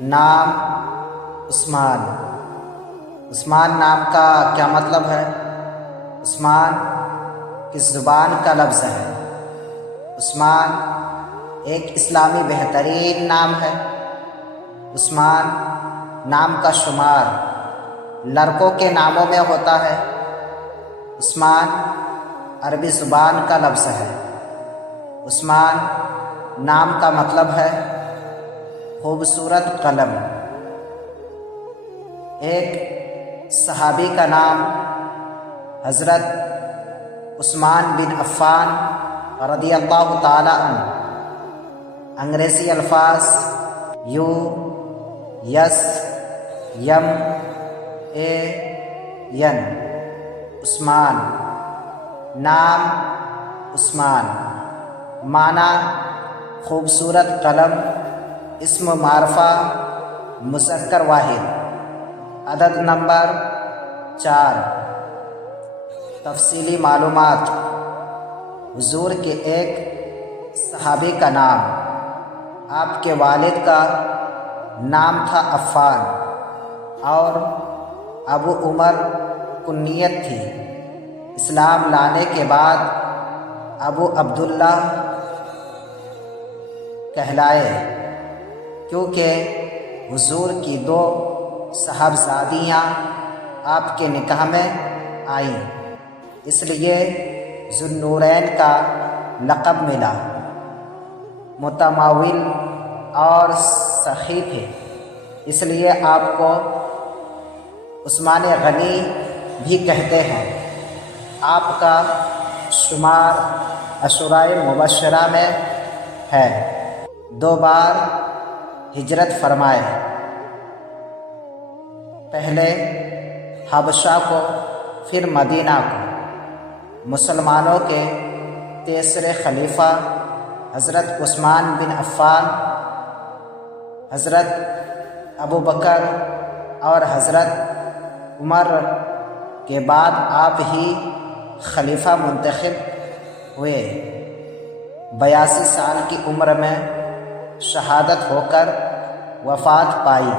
نام عثمان۔ عثمان نام کا کیا مطلب ہے؟ عثمان کس زبان کا لفظ ہے؟ عثمان ایک اسلامی بہترین نام ہے۔ عثمان نام کا شمار لڑکوں کے ناموں میں ہوتا ہے۔ عثمان عربی زبان کا لفظ ہے۔ عثمان نام کا مطلب ہے خوبصورت قلم۔ ایک صحابی کا نام حضرت عثمان بن عفان رضی اللہ تعالی عنہ۔ انگریزی الفاظ یو یس یم اے ین عثمان۔ نام عثمان، معنی خوبصورت قلم، اسم معرفہ مذکر واحد، عدد نمبر 4۔ تفصیلی معلومات۔ حضور کے ایک صحابی کا نام، آپ کے والد کا نام تھا عفان اور ابو عمر کنیت تھی۔ اسلام لانے کے بعد ابو عبداللہ کہلائے، کیونکہ حضور کی 2 صاحبزادیاں آپ کے نکاح میں آئیں، اس لیے ذو النورین کا لقب ملا۔ متمول اور سخی تھے، اس لیے آپ کو عثمان غنی بھی کہتے ہیں۔ آپ کا شمار عشرائے مبشرہ میں ہے۔ 2 بار ہجرت فرمائے، پہلے حبشہ کو پھر مدینہ کو۔ مسلمانوں کے تیسرے خلیفہ حضرت عثمان بن عفان، حضرت ابو بکر اور حضرت عمر کے بعد آپ ہی خلیفہ منتخب ہوئے۔ 82 سال کی عمر میں شہادت ہو کر وفات پائی۔